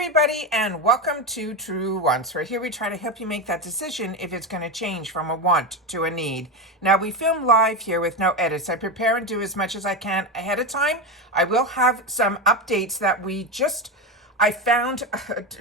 everybody, and welcome to Truewants, where here we try to help you make that decision if it's going to change from a want to a need. Now, we film live here with no edits. I prepare and do as much as I can ahead of time. I will have some updates that I found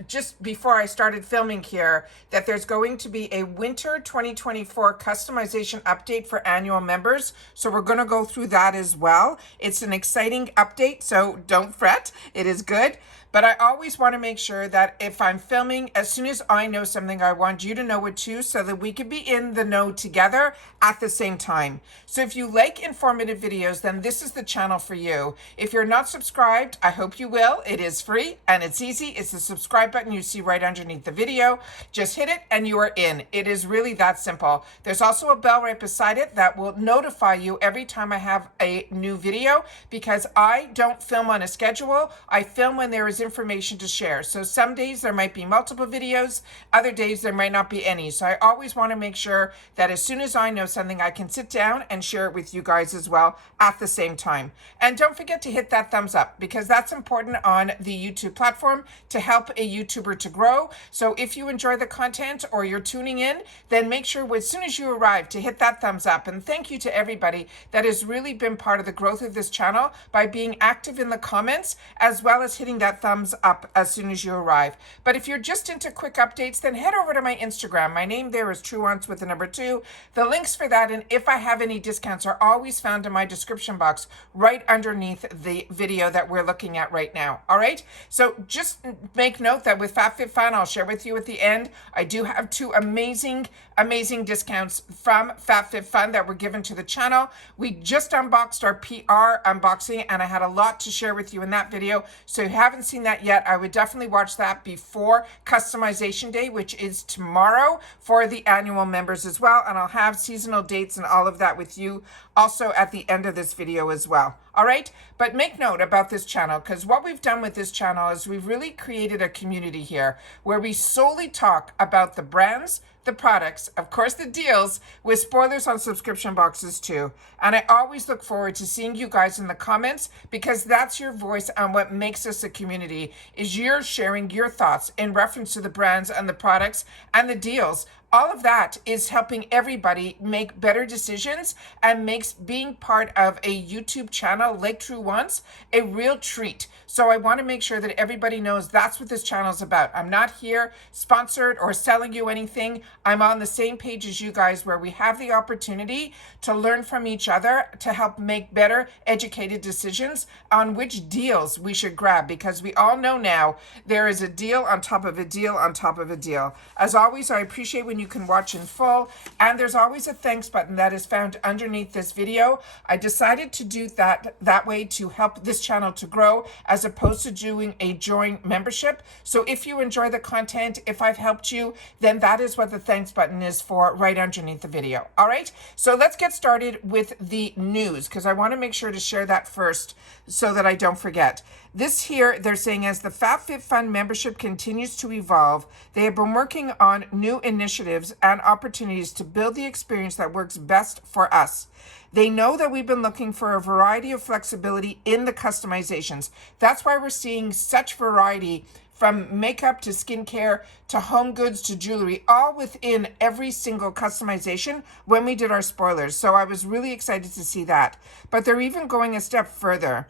just before I started filming here that there's going to be a winter 2024 customization update for annual members. So we're going to go through that as well. It's an exciting update, so don't fret. It is good. But I always want to make sure that if I'm filming, as soon as I know something, I want you to know it too, so that we can be in the know together at the same time. So if you like informative videos, then this is the channel for you. If you're not subscribed, I hope you will. It is free and it's easy. It's the subscribe button you see right underneath the video. Just hit it and you are in. It is really that simple. There's also a bell right beside it that will notify you every time I have a new video, because I don't film on a schedule. I film when there is information to share. So some days there might be multiple videos, other days there might not be any. So I always want to make sure that as soon as I know something, I can sit down and share it with you guys as well at the same time. And don't forget to hit that thumbs up, because that's important on the YouTube platform to help a YouTuber to grow. So if you enjoy the content or you're tuning in, then make sure as soon as you arrive to hit that thumbs up. And thank you to everybody that has really been part of the growth of this channel by being active in the comments, as well as hitting that thumbs up as soon as you arrive. But if you're just into quick updates, then head over to my Instagram. My name there is Truewants with the number 2. The links for that, and if I have any discounts, are always found in my description box right underneath the video that we're looking at right now. All right, so just make note that with FABFITFUN, I'll share with you at the end, I do have 2 amazing discounts from FABFITFUN that were given to the channel. We just unboxed our PR unboxing, and I had a lot to share with you in that video. So if you haven't seen that yet, I would definitely watch that before customization day, which is tomorrow, for the annual members as well. And I'll have seasonal dates and all of that with you also at the end of this video as well. All right, but make note about this channel, because what we've done with this channel is we've really created a community here where we solely talk about the brands, the products, of course the deals, with spoilers on subscription boxes too. And I always look forward to seeing you guys in the comments, because that's your voice on what makes us a community, is you're sharing your thoughts in reference to the brands and the products and the deals. All of that is helping everybody make better decisions and makes being part of a YouTube channel like Truewants a real treat. So I want to make sure that everybody knows that's what this channel is about. I'm not here sponsored or selling you anything. I'm on the same page as you guys, where we have the opportunity to learn from each other to help make better educated decisions on which deals we should grab, because we all know now there is a deal on top of a deal on top of a deal. As always, I appreciate when you can watch in full, and there's always a thanks button that is found underneath this video. I decided to do that way to help this channel to grow, as opposed to doing a join membership. So if you enjoy the content, if I've helped you, then that is what the thanks button is for, right underneath the video. All right, so let's get started with the news, because I want to make sure to share that first so that I don't forget. This here, they're saying, as the FABFITFUN membership continues to evolve, they have been working on new initiatives and opportunities to build the experience that works best for us. They know that we've been looking for a variety of flexibility in the customizations. That's why we're seeing such variety, from makeup to skincare to home goods to jewelry, all within every single customization when we did our spoilers. So I was really excited to see that. But they're even going a step further.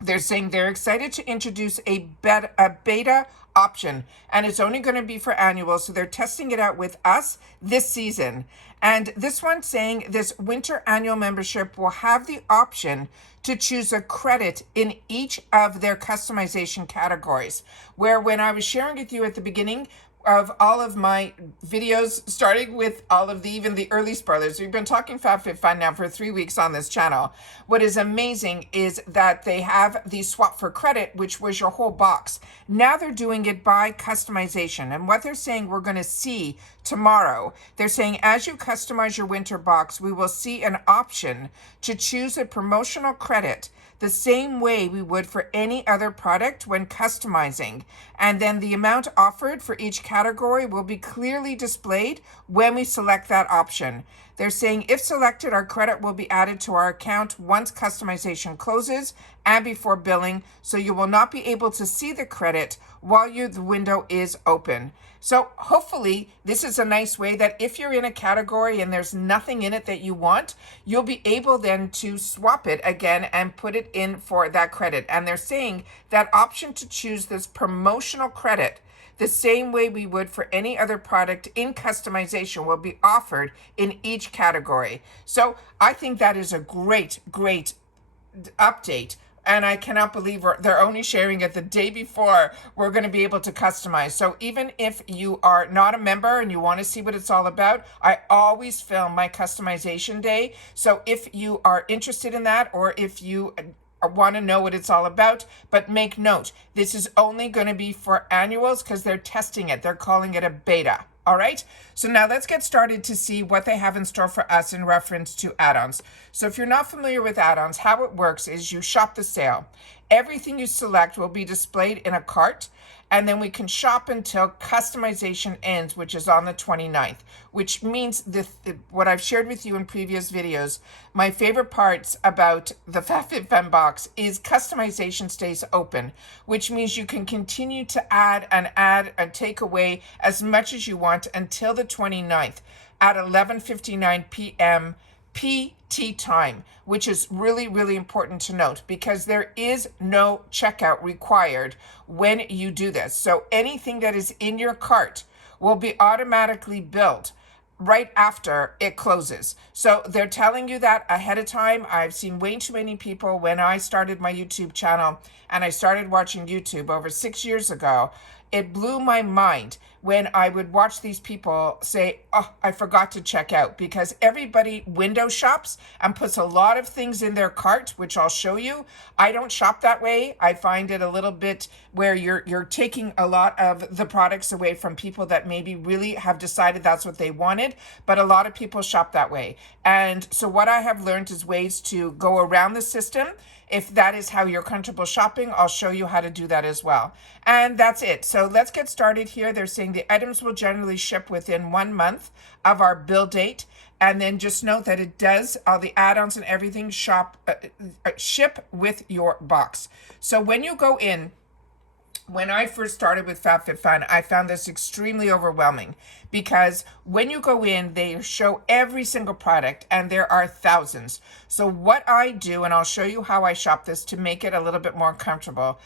They're saying they're excited to introduce a beta option, and it's only going to be for annual, so they're testing it out with us this season. And this one's saying this winter annual membership will have the option to choose a credit in each of their customization categories, where when I was sharing with you at the beginning of all of my videos, starting with all of even the early spoilers. We've been talking FABFITFUN now for 3 weeks on this channel. What is amazing is that they have the swap for credit, which was your whole box. Now they're doing it by customization. And what they're saying we're going to see tomorrow, they're saying as you customize your winter box, we will see an option to choose a promotional credit the same way we would for any other product when customizing. And then the amount offered for each category will be clearly displayed when we select that option. They're saying if selected, our credit will be added to our account once customization closes and before billing, so you will not be able to see the credit while the window is open. So hopefully this is a nice way that if you're in a category and there's nothing in it that you want, you'll be able then to swap it again and put it in for that credit. And they're saying that option to choose this promotional credit the same way we would for any other product in customization will be offered in each category. So I think that is a great update. And I cannot believe they're only sharing it the day before we're going to be able to customize. So even if you are not a member and you want to see what it's all about, I always film my customization day. So if you are interested in that, or if you want to know what it's all about, but make note, this is only going to be for annuals because they're testing it. They're calling it a beta. All right, so now let's get started to see what they have in store for us in reference to add-ons. So if you're not familiar with add-ons, how it works is you shop the sale. Everything you select will be displayed in a cart, and then we can shop until customization ends, which is on the 29th, which means what I've shared with you in previous videos, my favorite parts about the FABFITFUN box is customization stays open, which means you can continue to add and take away as much as you want until the 29th at 11:59 p.m. PT time, which is really important to note because there is no checkout required when you do this. So anything that is in your cart will be automatically billed right after it closes. So they're telling you that ahead of time. I've seen way too many people when I started my YouTube channel and I started watching YouTube over 6 years ago. It blew my mind when I would watch these people say, oh, I forgot to check out, because everybody window shops and puts a lot of things in their cart, which I'll show you. I don't shop that way. I find it a little bit where you're taking a lot of the products away from people that maybe really have decided that's what they wanted, but a lot of people shop that way. And so what I have learned is ways to go around the system. If that is how you're comfortable shopping, I'll show you how to do that as well. And that's it. So let's get started here. They're saying the items will generally ship within 1 month of our bill date. And then just note that it does, all the add-ons and everything ship with your box. So when you go in, when I first started with FABFITFUN, I found this extremely overwhelming because when you go in, they show every single product and there are thousands. So what I do, and I'll show you how I shop this to make it a little bit more comfortable.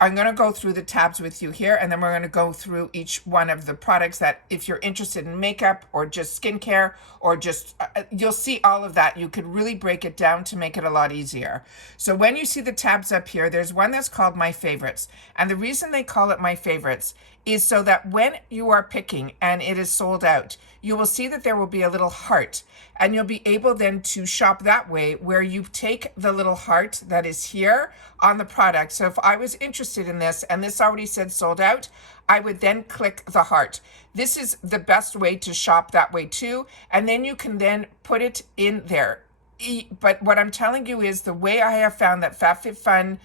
I'm going to go through the tabs with you here, and then we're going to go through each one of the products that if you're interested in makeup or just skincare or just, you'll see all of that. You could really break it down to make it a lot easier. So when you see the tabs up here, there's one that's called My Favorites. And the reason they call it My Favorites is so that when you are picking and it is sold out, you will see that there will be a little heart, and you'll be able then to shop that way where you take the little heart that is here on the product. So if I was interested in this and this already said sold out, I would then click the heart. This is the best way to shop that way too, and then you can then put it in there. But what I'm telling you is the way I have found that FABFITFUN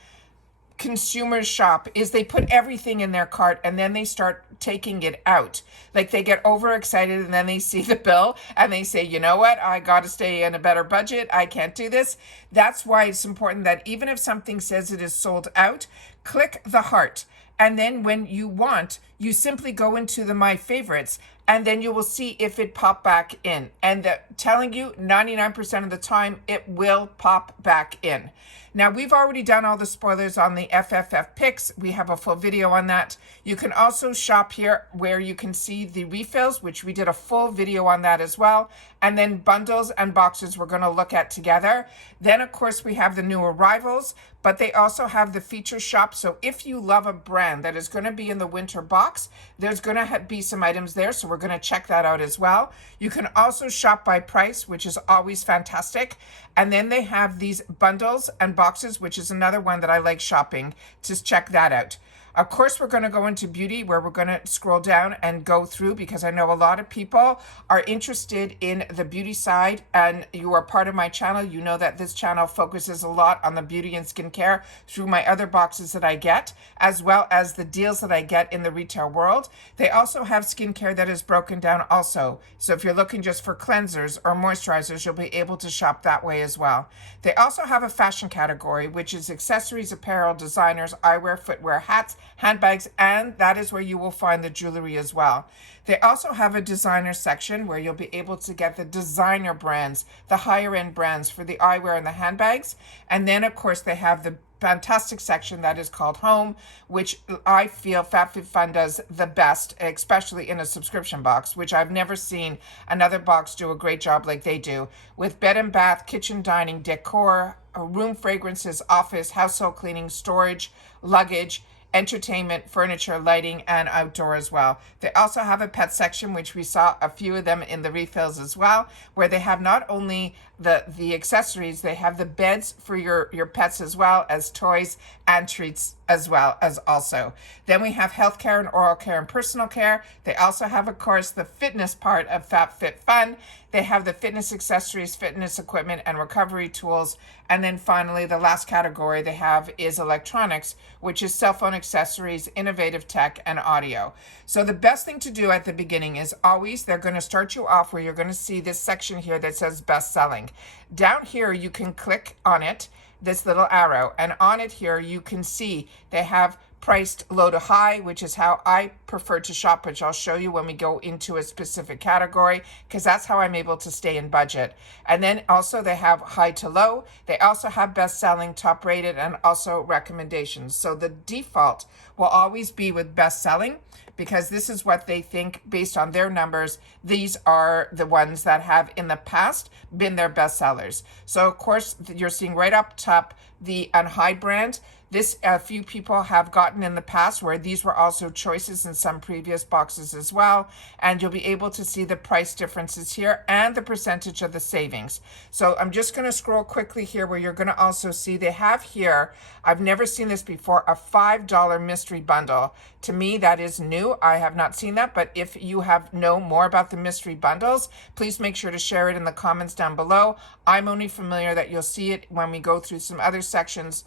consumers shop is they put everything in their cart and then they start taking it out. Like they get overexcited and then they see the bill and they say, you know what, I got to stay in a better budget. I can't do this. That's why it's important that even if something says it is sold out, click the heart. And then when you want, you simply go into the My Favorites and then you will see if it popped back in. And telling you 99% of the time, it will pop back in. Now, we've already done all the spoilers on the FFF picks. We have a full video on that. You can also shop here where you can see the refills, which we did a full video on that as well. And then bundles and boxes we're going to look at together. Then, of course, we have the new arrivals, but they also have the feature shop. So if you love a brand that is going to be in the winter box, there's going to be some items there. So we're going to check that out as well. You can also shop by price, which is always fantastic. And then they have these bundles and boxes, which is another one that I like shopping. Just check that out. Of course, we're going to go into beauty, where we're going to scroll down and go through, because I know a lot of people are interested in the beauty side, and you are part of my channel. You know that this channel focuses a lot on the beauty and skincare through my other boxes that I get, as well as the deals that I get in the retail world. They also have skincare that is broken down also. So if you're looking just for cleansers or moisturizers, you'll be able to shop that way as well. They also have a fashion category, which is accessories, apparel, designers, eyewear, footwear, hats, handbags, and that is where you will find the jewelry as well. They also have a designer section where you'll be able to get the designer brands, the higher end brands for the eyewear and the handbags. And then of course they have the fantastic section that is called Home, which I feel FABFITFUN does the best, especially in a subscription box, which I've never seen another box do a great job like they do, with bed and bath, kitchen, dining, decor, room fragrances, office, household cleaning, storage, luggage, entertainment, furniture, lighting, and outdoor as well. They also have a pet section, which we saw a few of them in the refills as well, where they have not only the accessories, they have the beds for your pets as well as toys and treats as well as also. Then we have healthcare and oral care and personal care. They also have, of course, the fitness part of FABFITFUN. They have the fitness accessories, fitness equipment, and recovery tools. And then finally, the last category they have is electronics, which is cell phone accessories, innovative tech, and audio. So the best thing to do at the beginning is always, they're going to start you off where you're going to see this section here that says best selling. Down here, you can click on it, this little arrow, and on it here, you can see they have priced low to high, which is how I prefer to shop, which I'll show you when we go into a specific category, because that's how I'm able to stay in budget. And then also they have high to low. They also have best selling, top rated, and also recommendations. So the default will always be with best selling, because this is what they think based on their numbers. These are the ones that have in the past been their best sellers. So of course, you're seeing right up top the Unhide brand. This a few people have gotten in the past, where these were also choices in some previous boxes as well. And you'll be able to see the price differences here and the percentage of the savings. So I'm just going to scroll quickly here, where you're going to also see they have here, I've never seen this before, a $5 mystery bundle. To me, that is new. I have not seen that, but if you know more about the mystery bundles, please make sure to share it in the comments down below. I'm only familiar that you'll see it when we go through some other sections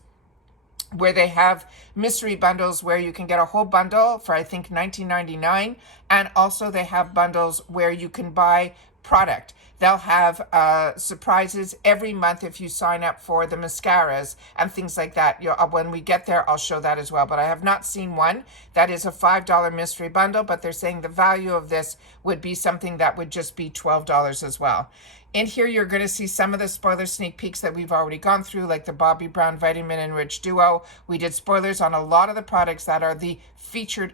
where they have mystery bundles where you can get a whole bundle for, I think, $19.99. And also they have bundles where you can buy product. They'll have surprises every month if you sign up for the mascaras and things like that. When we get there, I'll show that as well. But I have not seen one that is a $5 mystery bundle, but they're saying the value of this would be something that would just be $12 as well. In here, you're going to see some of the spoiler sneak peeks that we've already gone through, like the Bobbi Brown Vitamin Enriched Duo. We did spoilers on a lot of the products that are the featured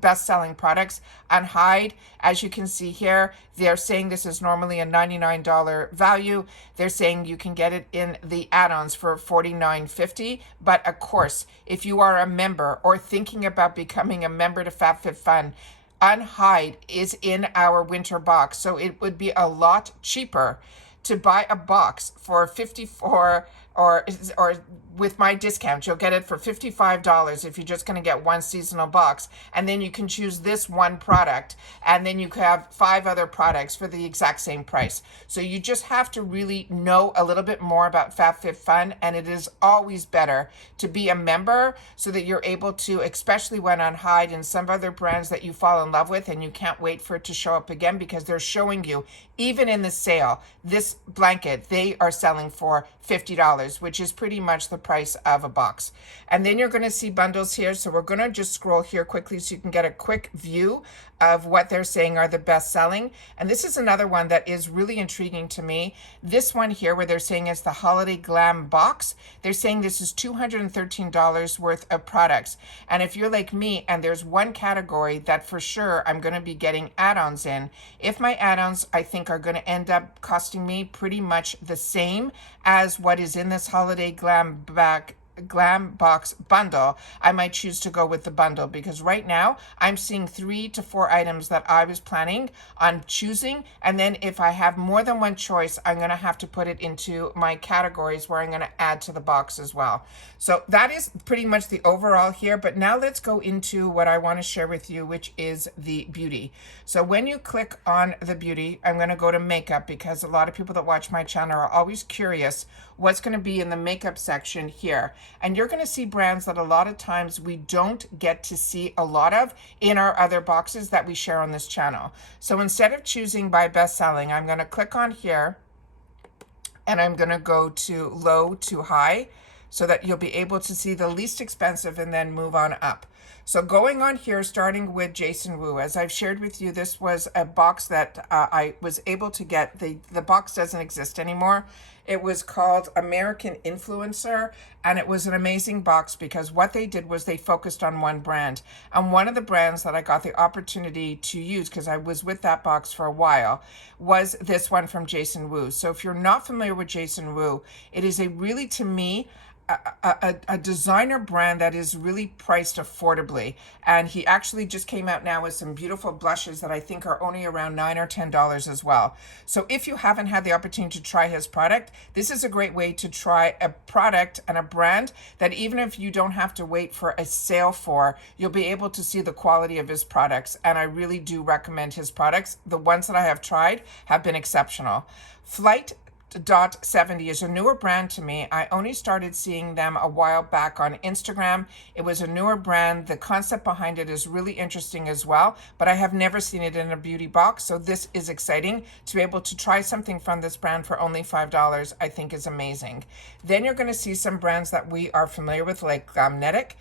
best-selling products. Unhide, as you can see here, they're saying this is normally a $99 value. They're saying you can get it in the add-ons for $49.50. But of course, if you are a member or thinking about becoming a member to FABFITFUN, Unhide is in our winter box, so it would be a lot cheaper to buy a box for $54, or with my discount, you'll get it for $55 if you're just going to get one seasonal box. And then you can choose this one product, and then you have 5 other products for the exact same price. So you just have to really know a little bit more about FABFITFUN, and it is always better to be a member so that you're able to, especially when Unhide and some other brands that you fall in love with and you can't wait for it to show up again, because they're showing you, even in the sale, this blanket, they are selling for $50, which is pretty much the price of a box. And then you're going to see bundles here. So we're going to just scroll here quickly so you can get a quick view of what they're saying are the best selling. And this is another one that is really intriguing to me. This one here, where they're saying it's the Holiday Glam box, they're saying this is $213 worth of products. And if you're like me and there's one category that for sure I'm going to be getting add-ons in, if my add-ons I think are going to end up costing me pretty much the same as what is in this Holiday Glam Glam Box bundle, I might choose to go with the bundle, because right now I'm seeing 3 to 4 items that I was planning on choosing. And then if I have more than one choice, I'm going to have to put it into my categories where I'm going to add to the box as well. So that is pretty much the overall here. But now let's go into what I want to share with you, which is the beauty. So when you click on the beauty, I'm going to go to makeup, because a lot of people that watch my channel are always curious what's going to be in the makeup section here. And you're going to see brands that a lot of times we don't get to see a lot of in our other boxes that we share on this channel. So instead of choosing by best selling, I'm going to click on here and I'm going to go to low to high, so that you'll be able to see the least expensive and then move on up. So going on here, starting with Jason Wu, as I've shared with you, this was a box that I was able to get. The box doesn't exist anymore. It was called American Influencer, and it was an amazing box because what they did was they focused on one brand. And one of the brands that I got the opportunity to use, because I was with that box for a while, was this one from Jason Wu. So if you're not familiar with Jason Wu, it is a really, to me, a designer brand that is really priced affordably. And he actually just came out now with some beautiful blushes that I think are only around $9 or $10 as well. So if you haven't had the opportunity to try his product, this is a great way to try a product and a brand that even if you don't have to wait for a sale for, you'll be able to see the quality of his products. And I really do recommend his products. The ones that I have tried have been exceptional. Flight .70 is a newer brand to me. I only started seeing them a while back on Instagram. It was a newer brand. The concept behind it is really interesting as well, but I have never seen it in a beauty box. So this is exciting to be able to try something from this brand for only $5. I think is amazing. Then you're going to see some brands that we are familiar with, like Communtiy.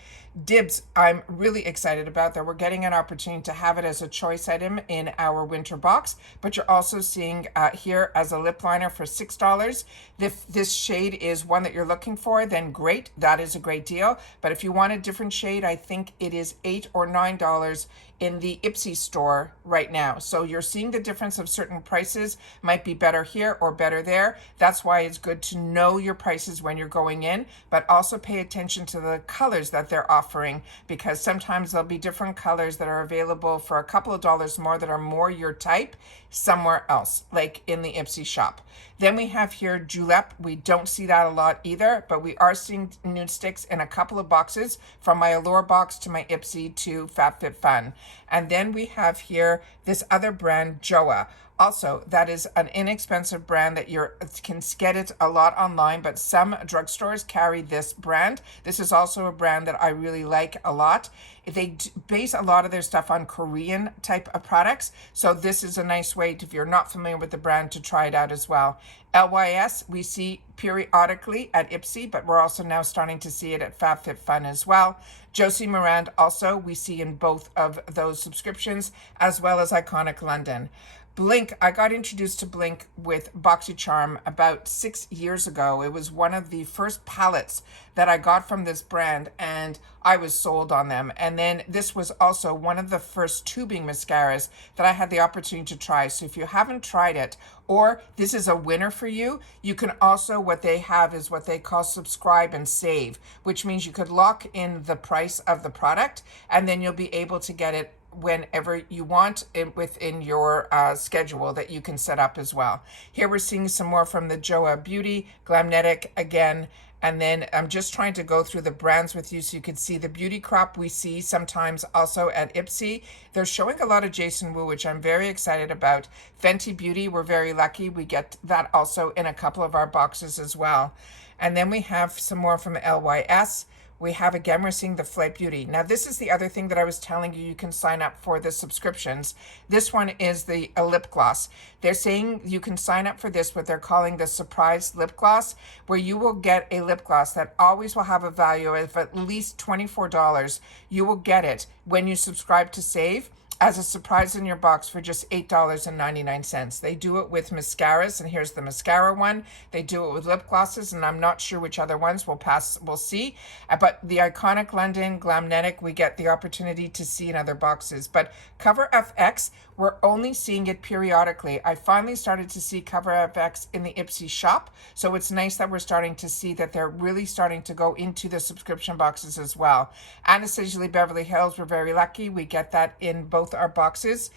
Dibs, I'm really excited about that. We're getting an opportunity to have it as a choice item in our winter box, but you're also seeing here as a lip liner for $6. If this shade is one that you're looking for, then great, that is a great deal. But if you want a different shade, I think it is $8 or $9 in the Ipsy store right now. So you're seeing the difference of certain prices might be better here or better there. That's why it's good to know your prices when you're going in, but also pay attention to the colors that they're offering, because sometimes there'll be different colors that are available for a couple of dollars more that are more your type somewhere else, like in the Ipsy shop. Then we have here Julep. We don't see that a lot either, but we are seeing nude sticks in a couple of boxes, from my Allure box to my Ipsy to FABFITFUN. And then we have here this other brand, Joa. Also, that is an inexpensive brand that you can get it a lot online, but some drugstores carry this brand. This is also a brand that I really like a lot. They base a lot of their stuff on Korean type of products. So this is a nice way to, if you're not familiar with the brand, to try it out as well. LYS, we see periodically at Ipsy, but we're also now starting to see it at FABFITFUN as well. Josie Morand also, we see in both of those subscriptions, as well as Iconic London. Blink, I got introduced to Blink with BoxyCharm about 6 years ago. It was one of the first palettes that I got from this brand, and I was sold on them. And then this was also one of the first tubing mascaras that I had the opportunity to try. So if you haven't tried it, or this is a winner for you, you can also, what they have is what they call subscribe and save, which means you could lock in the price of the product, and then you'll be able to get it whenever you want it within your schedule that you can set up as well. Here we're seeing some more from the Joa Beauty, Communtiy again, and then I'm just trying to go through the brands with you so you can see the beauty crop we see sometimes also at Ipsy. They're showing a lot of Jason Wu, which I'm very excited about. Fenty Beauty, we're very lucky. We get that also in a couple of our boxes as well. And then we have some more from LYS. We have, again, we're seeing the Flight Beauty. Now, this is the other thing that I was telling you, you can sign up for the subscriptions. This one is a lip gloss. They're saying you can sign up for this, what they're calling the surprise lip gloss, where you will get a lip gloss that always will have a value of at least $24. You will get it when you subscribe to Save. as a surprise in your box for just $8.99. They do it with mascaras, and here's the mascara one. They do it with lip glosses, and I'm not sure which other ones we'll see. But the iconic London Glamnetic, we get the opportunity to see in other boxes. But Cover FX, we're only seeing it periodically. I finally started to see Cover FX in the Ipsy shop, so it's nice that we're starting to see that they're really starting to go into the subscription boxes as well. Anastasia Beverly Hills, we're very lucky. We get that in both our boxes,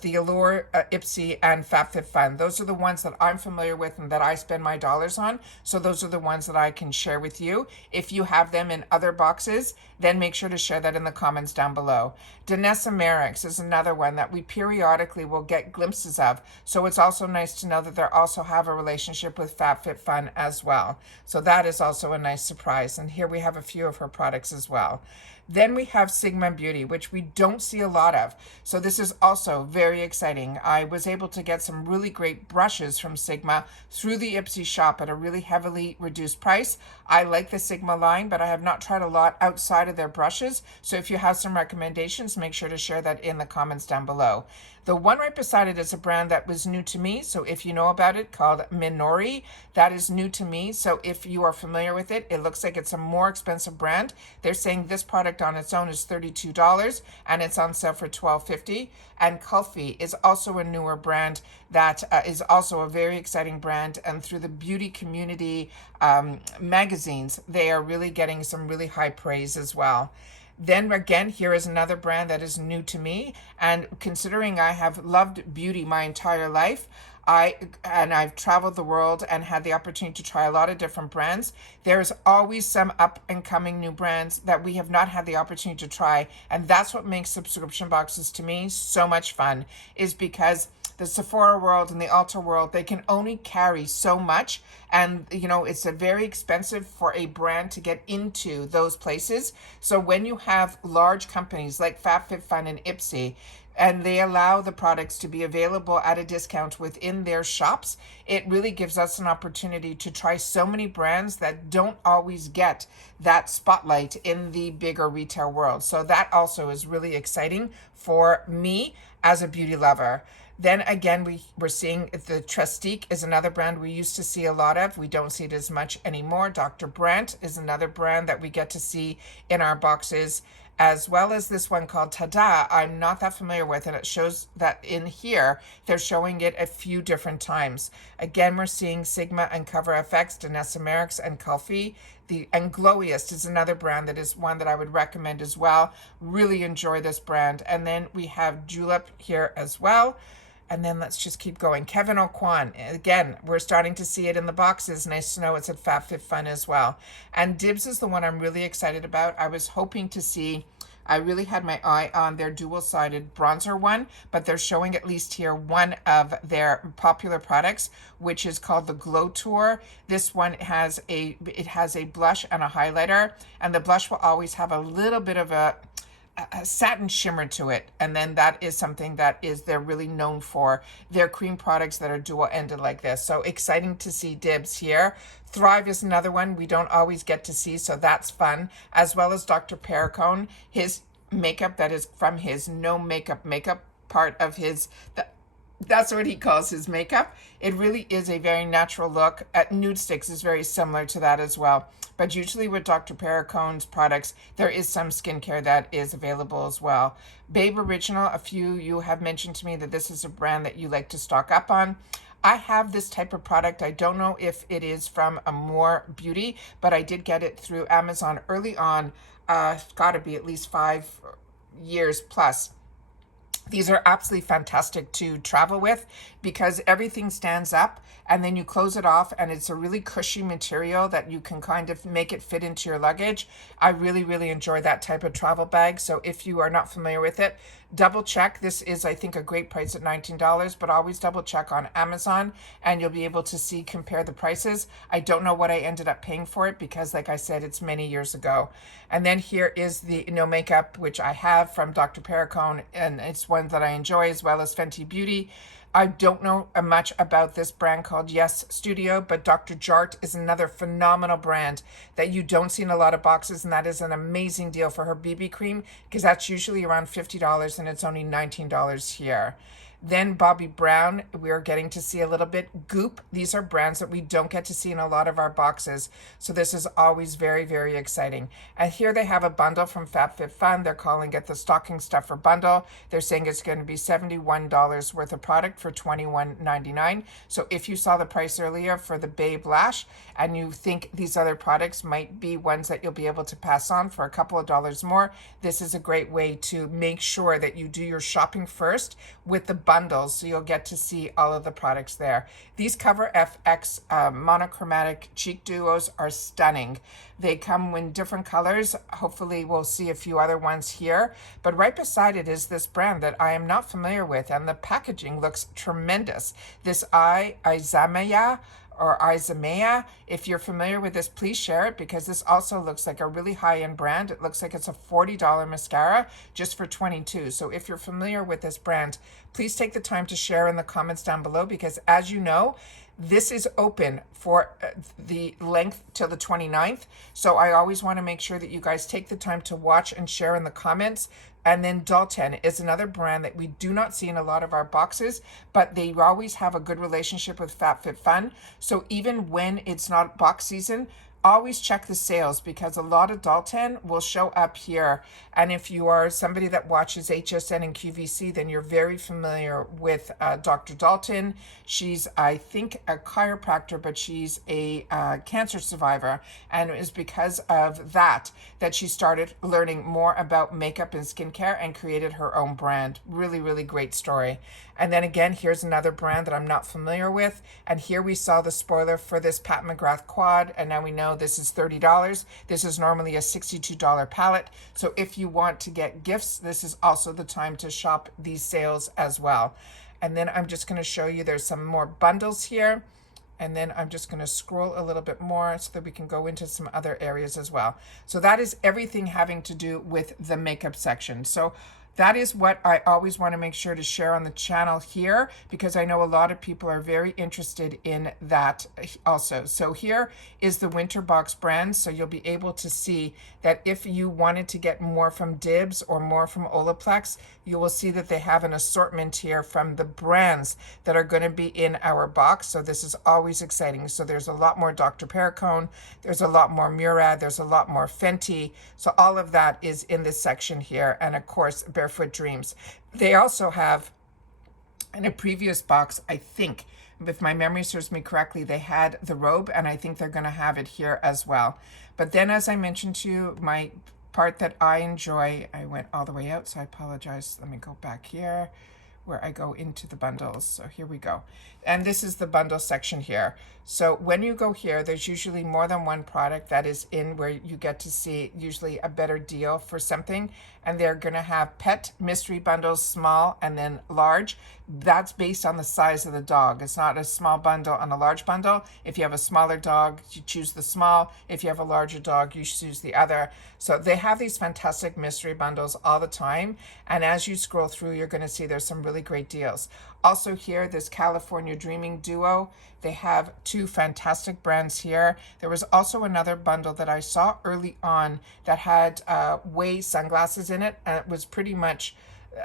the Allure, Ipsy, and FABFITFUN. Those are the ones that I'm familiar with and that I spend my dollars on, so those are the ones that I can share with you. If you have them in other boxes, then make sure to share that in the comments down below. Danessa Merrick's is another one that we periodically will get glimpses of, so it's also nice to know that they also have a relationship with FABFITFUN as well. So that is also a nice surprise, and here we have a few of her products as well. Then we have Sigma Beauty, which we don't see a lot of. So this is also very exciting. I was able to get some really great brushes from Sigma through the Ipsy shop at a really heavily reduced price. I like the Sigma line, but I have not tried a lot outside of their brushes. So if you have some recommendations, make sure to share that in the comments down below. The one right beside it is a brand that was new to me. So if you know about it, called Minori, that is new to me. So if you are familiar with it, it looks like it's a more expensive brand. They're saying this product on its own is $32 and it's on sale for $12.50. And Communtiy is also a newer brand that is also a very exciting brand. And through the beauty community magazines, they are really getting some really high praise as well. Then again, here is another brand that is new to me. And considering I have loved beauty my entire life, I've traveled the world and had the opportunity to try a lot of different brands. There's always some up and coming new brands that we have not had the opportunity to try. And that's what makes subscription boxes to me so much fun, is because the Sephora world and the Ulta world, they can only carry so much. And, you know, it's a very expensive for a brand to get into those places. So when you have large companies like FABFITFUN and Ipsy, and they allow the products to be available at a discount within their shops, it really gives us an opportunity to try so many brands that don't always get that spotlight in the bigger retail world. So that also is really exciting for me as a beauty lover. Then again, we're seeing the Trustique is another brand we used to see a lot of. We don't see it as much anymore. Dr. Brandt is another brand that we get to see in our boxes, as well as this one called Tada. I'm not that familiar with, and it shows that in here, they're showing it a few different times. Again, we're seeing Sigma and Cover FX, Danessa Merrick's, and Communtiy. And Glowiest is another brand that is one that I would recommend as well. Really enjoy this brand. And then we have Julep here as well. And then let's just keep going. Kevyn Aucoin, again, we're starting to see it in the boxes. Nice to know it's at FABFITFUN as well. And Dibs is the one I'm really excited about. I was hoping to see, I really had my eye on their dual-sided bronzer one, but they're showing at least here one of their popular products, which is called the Glow Tour. This one has a blush and a highlighter, and the blush will always have a little bit of a satin shimmer to it, and then that is something that they're really known for, their cream products that are dual-ended like this. So exciting to see Dibs here. Thrive is another one we don't always get to see, so that's fun, as well as Dr. Perricone, his makeup that is from his no makeup part of his, that's what he calls his makeup. It really is a very natural look. Nude Sticks is very similar to that as well. But usually with Dr. Perricone's products, there is some skincare that is available as well. Babe Original, a few you have mentioned to me that this is a brand that you like to stock up on. I have this type of product. I don't know if it is from Amore Beauty, but I did get it through Amazon early on. It's got to be at least 5 years plus. These are absolutely fantastic to travel with because everything stands up and then you close it off and it's a really cushy material that you can kind of make it fit into your luggage. I really, really enjoy that type of travel bag. So if you are not familiar with it, double check. This is, I think, a great price at $19, but always double check on Amazon and you'll be able to compare the prices. I don't know what I ended up paying for it because, like I said, it's many years ago. And then here is the No Makeup, which I have from Dr. Perricone, and it's one that I enjoy, as well as Fenty Beauty. I don't know much about this brand called Yes Studio, but Dr. Jart is another phenomenal brand that you don't see in a lot of boxes, and that is an amazing deal for her BB cream because that's usually around $50 and it's only $19 here. Then Bobbi Brown, we're getting to see a little bit. Goop, these are brands that we don't get to see in a lot of our boxes. So this is always very, very exciting. And here they have a bundle from FABFITFUN. They're calling it the stocking stuffer bundle. They're saying it's going to be $71 worth of product for $21.99. So if you saw the price earlier for the Babe Lash and you think these other products might be ones that you'll be able to pass on for a couple of dollars more, this is a great way to make sure that you do your shopping first with the bundles, so you'll get to see all of the products there. These Cover FX monochromatic cheek duos are stunning. They come in different colors. Hopefully we'll see a few other ones here, but right beside it is this brand that I am not familiar with, and the packaging looks tremendous. This Izamaya or Izamea. If you're familiar with this, please share it, because this also looks like a really high-end brand. It looks like it's a $40 mascara just for $22. So if you're familiar with this brand, please take the time to share in the comments down below, because as you know, this is open for the length till the 29th. So I always want to make sure that you guys take the time to watch and share in the comments. And then Dalton is another brand that we do not see in a lot of our boxes, but they always have a good relationship with FABFITFUN. So even when it's not box season, always check the sales, because a lot of Dalton will show up here. And if you are somebody that watches HSN and QVC, then you're very familiar with Dr. Dalton. She's, I think, a chiropractor, but she's a cancer survivor. And it was because of that she started learning more about makeup and skincare and created her own brand. Really, really great story. And then again, here's another brand that I'm not familiar with. And here we saw the spoiler for this Pat McGrath quad. And now we know this is $30. This is normally a $62 palette. So if you want to get gifts, this is also the time to shop these sales as well. And then I'm just going to show you there's some more bundles here. And then I'm just going to scroll a little bit more so that we can go into some other areas as well. So that is everything having to do with the makeup section. So that is what I always want to make sure to share on the channel here, because I know a lot of people are very interested in that also. So here is the winter box brand. So you'll be able to see that if you wanted to get more from Dibs or more from Olaplex, you will see that they have an assortment here from the brands that are going to be in our box. So this is always exciting. So there's a lot more Dr. Perricone, there's a lot more Murad, there's a lot more Fenty. So all of that is in this section here. And of course, Barefoot Dreams. They also have, in a previous box, I think, if my memory serves me correctly, they had the robe, and I think they're going to have it here as well. But then, as I mentioned to you, my part that I enjoy, I went all the way out, so I apologize. Let me go back here where I go into the bundles. So here we go. And this is the bundle section here. So when you go here, there's usually more than one product that is in where you get to see usually a better deal for something. And they're going to have pet mystery bundles, small and then large. That's based on the size of the dog. It's not a small bundle and a large bundle. If you have a smaller dog, you choose the small. If you have a larger dog, you choose the other. So they have these fantastic mystery bundles all the time. And as you scroll through, you're going to see there's some really great deals. Also here, this California Dreaming Duo. They have two fantastic brands here. There was also another bundle that I saw early on that had Way sunglasses in it. And it was pretty much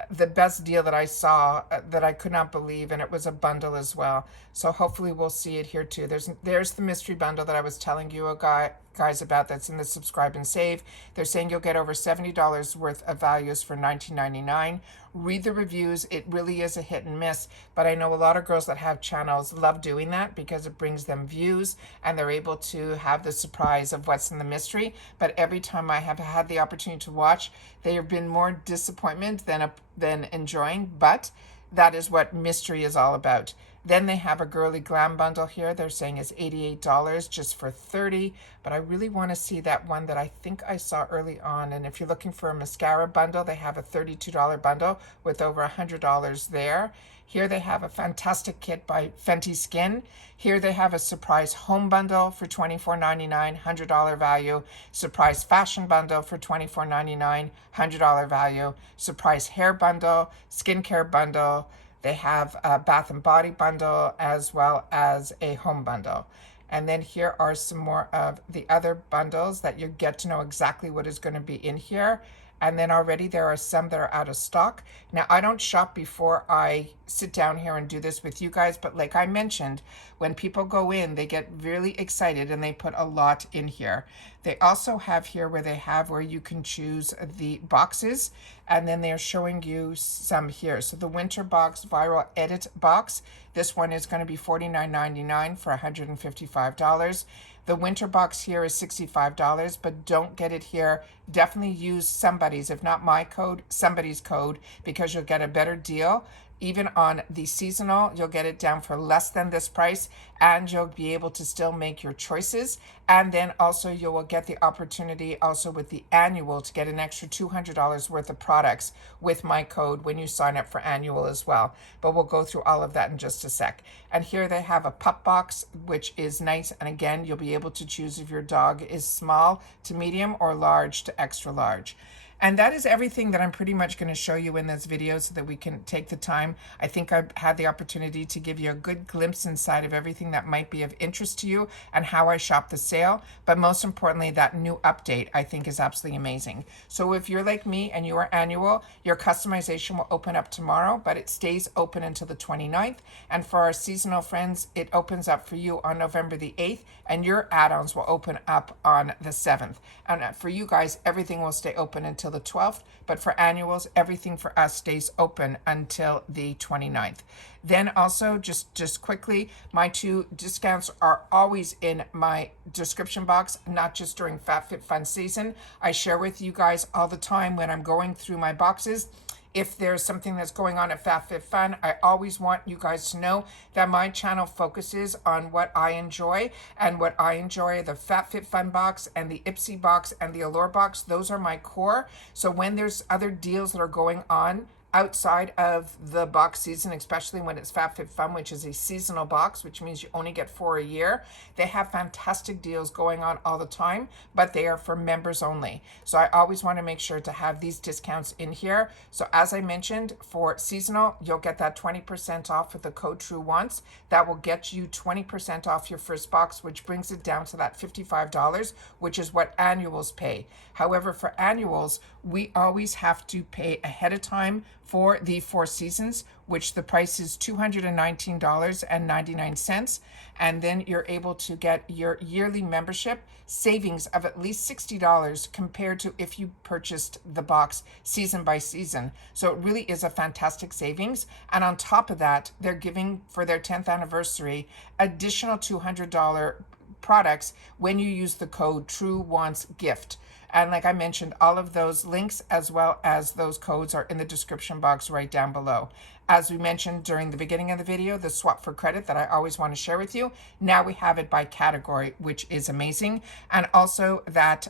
the best deal that I saw that I could not believe, and it was a bundle as well. So hopefully we'll see it here too. There's the mystery bundle that I was telling you guys about that's in the subscribe and save. They're saying you'll get over $70 worth of values for $19.99. Read the reviews. It really is a hit and miss, but I know a lot of girls that have channels love doing that because it brings them views and they're able to have the surprise of what's in the mystery. But every time I have had the opportunity to watch, they have been more disappointment than enjoying, but that is what mystery is all about. Then they have a girly glam bundle here. They're saying it's $88 just for $30, but I really want to see that one that I think I saw early on. And if you're looking for a mascara bundle, they have a $32 bundle with over $100 there. Here they have a fantastic kit by Fenty Skin. Here they have a surprise home bundle for $24.99, $100 value. Surprise fashion bundle for $24.99, $100 value. Surprise hair bundle, skincare bundle, They have a bath and body bundle as well as a home bundle. And then here are some more of the other bundles that you get to know exactly what is going to be in here. And then already there are some that are out of stock. Now, I don't shop before I sit down here and do this with you guys, but like I mentioned, when people go in, they get really excited and they put a lot in here. They also have here where you can choose the boxes, and then they're showing you some here. So the winter box viral edit box, this one is going to be $49.99 for $155. The winter box here is $65, but don't get it here. Definitely use somebody's, if not my code, somebody's code, because you'll get a better deal. Even on the seasonal, you'll get it down for less than this price, and you'll be able to still make your choices. And then also you will get the opportunity also with the annual to get an extra $200 worth of products with my code when you sign up for annual as well. But we'll go through all of that in just a sec. And here they have a pup box, which is nice. And again, you'll be able to choose if your dog is small to medium or large to extra large. And that is everything that I'm pretty much going to show you in this video so that we can take the time. I think I've had the opportunity to give you a good glimpse inside of everything that might be of interest to you and how I shop the sale. But most importantly, that new update I think is absolutely amazing. So if you're like me and you are annual, your customization will open up tomorrow, but it stays open until the 29th. And for our seasonal friends, it opens up for you on November the 8th, and your add-ons will open up on the 7th. And for you guys, everything will stay open until the 12th, but for annuals, everything for us stays open until the 29th. Then also, just quickly, my 2 discounts are always in my description box, not just during FABFITFUN season. I share with you guys all the time when I'm going through my boxes. If there's something that's going on at FABFITFUN, I always want you guys to know that my channel focuses on what I enjoy, and what I enjoy, the FABFITFUN box and the Ipsy box and the Allure box, those are my core. So when there's other deals that are going on outside of the box season, especially when it's FABFITFUN, which is a seasonal box, which means you only get 4 a year. They have fantastic deals going on all the time, but they are for members only. So I always want to make sure to have these discounts in here. So as I mentioned, for seasonal, you'll get that 20% off with the code Truewants. That will get you 20% off your first box, which brings it down to that $55, which is what annuals pay. However, for annuals, we always have to pay ahead of time for the 4 seasons, which the price is $219.99. And then you're able to get your yearly membership savings of at least $60 compared to if you purchased the box season by season. So it really is a fantastic savings. And on top of that, they're giving for their 10th anniversary additional $200 products when you use the code TrueWantsGift. And like I mentioned, all of those links as well as those codes are in the description box right down below. As we mentioned during the beginning of the video, the swap for credit that I always want to share with you, now we have it by category, which is amazing. And also that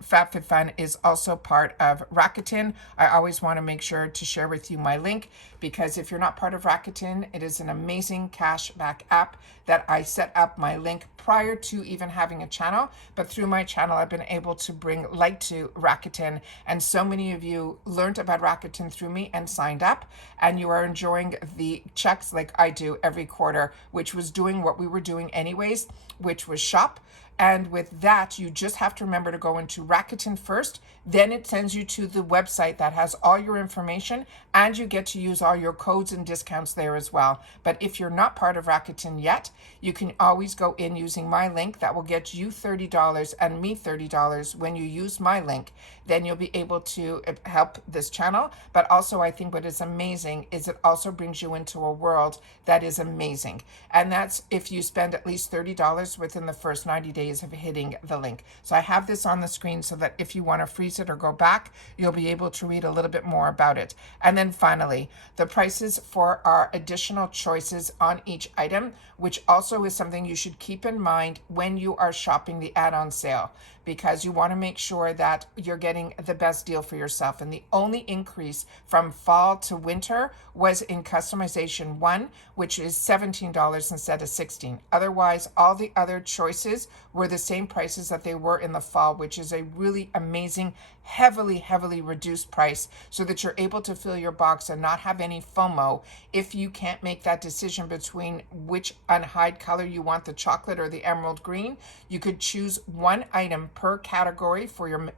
FABFITFUN is also part of Rakuten. I always want to make sure to share with you my link, because if you're not part of Rakuten, it is an amazing cashback app that I set up my link prior to even having a channel. But through my channel, I've been able to bring light to Rakuten. And so many of you learned about Rakuten through me and signed up. And you are enjoying the checks like I do every quarter, which was doing what we were doing anyways, which was shop. And with that, you just have to remember to go into Rakuten first. Then it sends you to the website that has all your information, and you get to use all your codes and discounts there as well. But if you're not part of Rakuten yet, you can always go in using my link. That will get you $30 and me $30 when you use my link. Then you'll be able to help this channel. But also, I think what is amazing is it also brings you into a world that is amazing. And that's if you spend at least $30 within the first 90 days of hitting the link. So I have this on the screen so that if you want to freeze it or go back, you'll be able to read a little bit more about it. And then finally, the prices for our additional choices on each item, which also is something you should keep in mind when you are shopping the add-on sale, because you want to make sure that you're getting the best deal for yourself. And the only increase from fall to winter was in customization 1, which is $17 instead of $16. Otherwise, all the other choices were the same prices that they were in the fall, which is a really amazing, heavily reduced price, so that you're able to fill your box and not have any FOMO if you can't make that decision between which unhide color you want, the chocolate or the emerald green. You could choose one item per category for your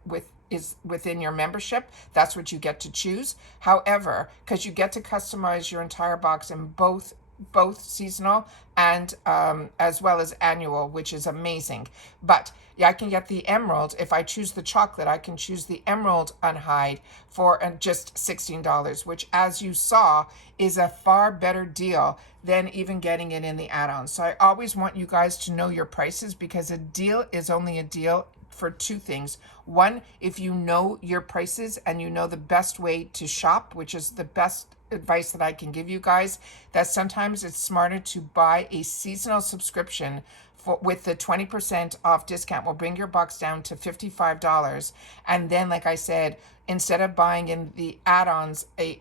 within your membership. That's what you get to choose. However, because you get to customize your entire box in both seasonal and as well as annual, which is amazing. But yeah, I can get the emerald. If I choose the chocolate, I can choose the emerald unhide for just $16, which, as you saw, is a far better deal than even getting it in the add-on. So I always want you guys to know your prices, because a deal is only a deal for two things. One, if you know your prices and you know the best way to shop, which is the best advice that I can give you guys, that sometimes it's smarter to buy a seasonal subscription with the 20% off discount will bring your box down to $55. And then, like I said, instead of buying in the add-ons a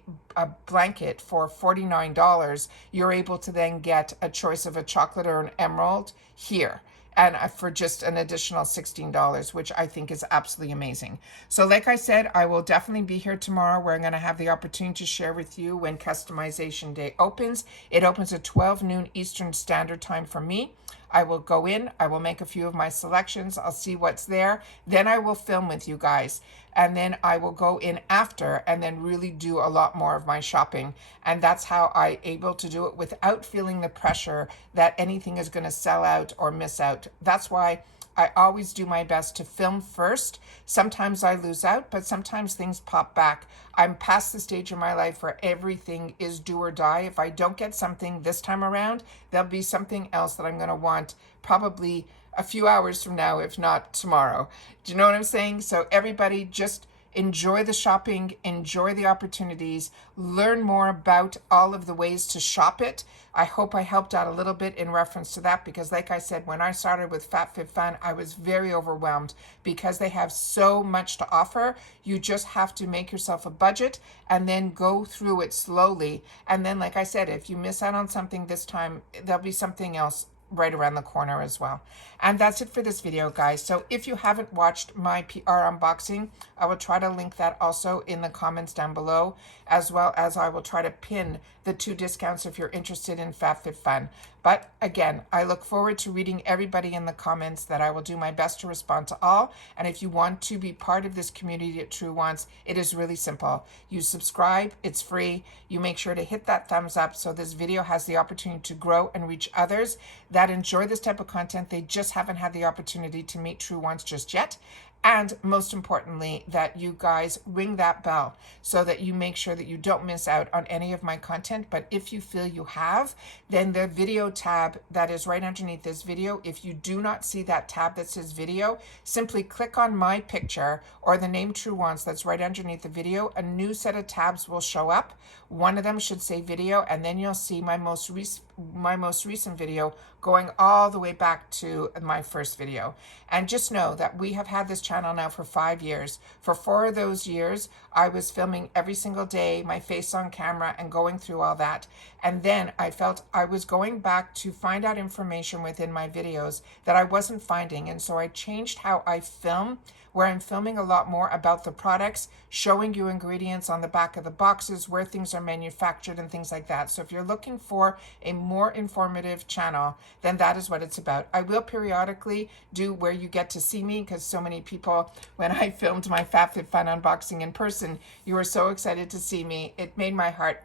blanket for $49, you're able to then get a choice of a chocolate or an emerald here, and for just an additional $16, which I think is absolutely amazing. So like I said, I will definitely be here tomorrow, where I'm going to have the opportunity to share with you when customization day opens. It opens at 12 noon Eastern Standard Time for me. I will go in, I will make a few of my selections, I'll see what's there, then I will film with you guys, and then I will go in after and then really do a lot more of my shopping. And that's how I'm able to do it without feeling the pressure that anything is going to sell out or miss out. That's why I always do my best to film first. Sometimes I lose out, but sometimes things pop back. I'm past the stage in my life where everything is do or die. If I don't get something this time around, there'll be something else that I'm going to want probably a few hours from now, if not tomorrow. Do you know what I'm saying? So everybody, just enjoy the shopping, enjoy the opportunities, learn more about all of the ways to shop it. I hope I helped out a little bit in reference to that, because like I said, when I started with FABFITFUN, I was very overwhelmed because they have so much to offer. You just have to make yourself a budget and then go through it slowly. And then, like I said, if you miss out on something this time, there'll be something else right around the corner as well. And that's it for this video, guys. So if you haven't watched my PR unboxing, I will try to link that also in the comments down below, as well as I will try to pin the 2 discounts if you're interested in FABFITFUN. But again, I look forward to reading everybody in the comments, that I will do my best to respond to all. And if you want to be part of this community at Truewants, it is really simple. You subscribe, it's free. You make sure to hit that thumbs up so this video has the opportunity to grow and reach others that enjoy this type of content. They just haven't had the opportunity to meet Truewants just yet. And most importantly, that you guys ring that bell so that you make sure that you don't miss out on any of my content. But if you feel you have, then the video tab that is right underneath this video, if you do not see that tab that says video, simply click on my picture or the name Truewants that's right underneath the video. A new set of tabs will show up. One of them should say video, and then you'll see my most recent video going all the way back to my first video. And just know that we have had this channel now for 5 years. For 4 of those years, I was filming every single day, my face on camera, and going through all that. And then I felt I was going back to find out information within my videos that I wasn't finding. And so I changed how I film, where I'm filming a lot more about the products, showing you ingredients on the back of the boxes, where things are manufactured and things like that. So if you're looking for a more informative channel, then that is what it's about. I will periodically do where you get to see me, because so many people, when I filmed my FABFITFUN unboxing in person, you were so excited to see me. It made my heart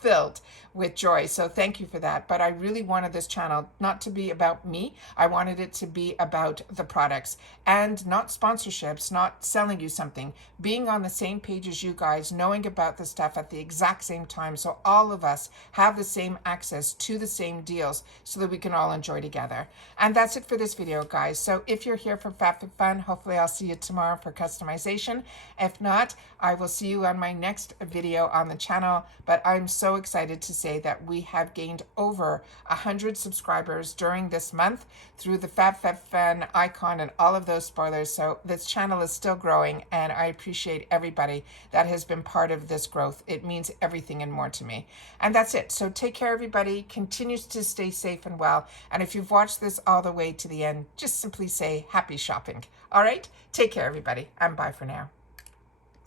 filled with joy. So thank you for that. But I really wanted this channel not to be about me. I wanted it to be about the products, and not sponsorships, not selling you something, being on the same page as you guys, knowing about the stuff at the exact same time, so all of us have the same access to the same deals so that we can all enjoy together. And that's it for this video, guys. So if you're here for FABFITFUN, hopefully I'll see you tomorrow for customization. If not, I will see you on my next video on the channel. But I'm so so excited to say that we have gained over 100 subscribers during this month through the FABFITFUN icon and all of those spoilers. So this channel is still growing, and I appreciate everybody that has been part of this growth. It means everything and more to me. And that's it. So take care, everybody. Continue to stay safe and well. And if you've watched this all the way to the end, just simply say happy shopping. All right? Take care, everybody. And bye for now.